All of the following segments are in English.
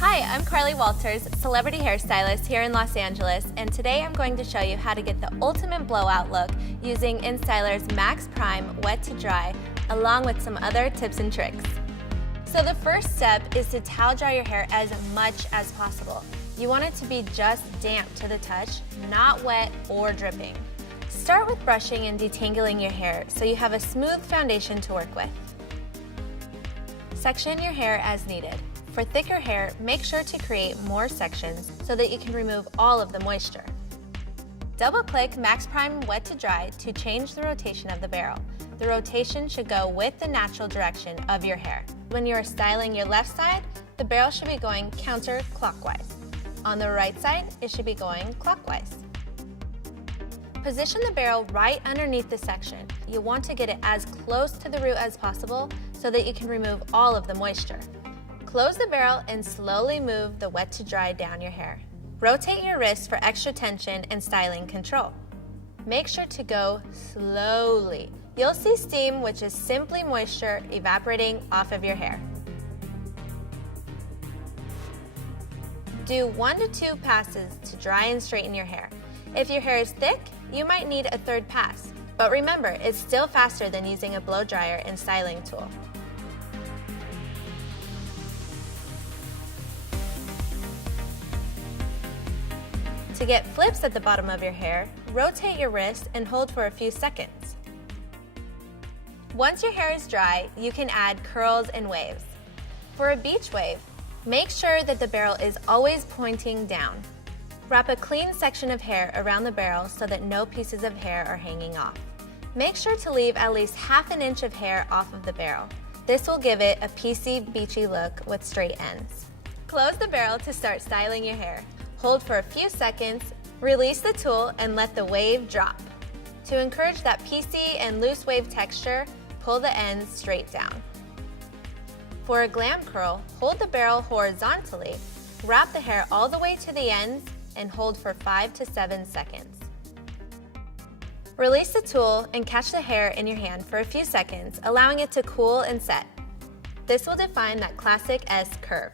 Hi, I'm Carly Walters, celebrity hairstylist here in Los Angeles, and today I'm going to show you how to get the ultimate blowout look using InStyler's Max Prime Wet to Dry, along with some other tips and tricks. So the first step is to towel dry your hair as much as possible. You want it to be just damp to the touch, not wet or dripping. Start with brushing and detangling your hair so you have a smooth foundation to work with. Section your hair as needed. For thicker hair, make sure to create more sections so that you can remove all of the moisture. Double-click Max Prime Wet to Dry to change the rotation of the barrel. The rotation should go with the natural direction of your hair. When you are styling your left side, the barrel should be going counterclockwise. On the right side, it should be going clockwise. Position the barrel right underneath the section. You want to get it as close to the root as possible so that you can remove all of the moisture. Close the barrel and slowly move the wet to dry down your hair. Rotate your wrist for extra tension and styling control. Make sure to go slowly. You'll see steam, which is simply moisture evaporating off of your hair. Do 1 to 2 passes to dry and straighten your hair. If your hair is thick, you might need a third pass. But remember, it's still faster than using a blow dryer and styling tool. To get flips at the bottom of your hair, rotate your wrist and hold for a few seconds. Once your hair is dry, you can add curls and waves. For a beach wave, make sure that the barrel is always pointing down. Wrap a clean section of hair around the barrel so that no pieces of hair are hanging off. Make sure to leave at least ½ an inch of hair off of the barrel. This will give it a piecey, beachy look with straight ends. Close the barrel to start styling your hair. Hold for a few seconds, release the tool, and let the wave drop. To encourage that piecey and loose wave texture, pull the ends straight down. For a glam curl, hold the barrel horizontally, wrap the hair all the way to the ends, and hold for 5 to 7 seconds. Release the tool and catch the hair in your hand for a few seconds, allowing it to cool and set. This will define that classic S curve.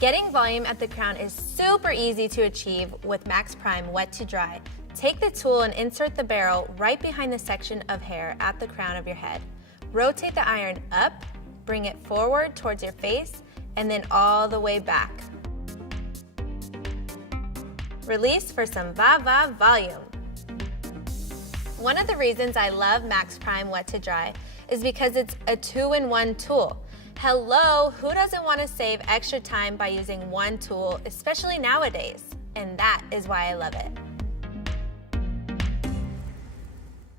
Getting volume at the crown is super easy to achieve with Max Prime Wet to Dry. Take the tool and insert the barrel right behind the section of hair at the crown of your head. Rotate the iron up, bring it forward towards your face, and then all the way back. Release for some va-va volume. One of the reasons I love Max Prime Wet to Dry is because it's a 2-in-1 tool. Hello, who doesn't want to save extra time by using one tool, especially nowadays? And that is why I love it.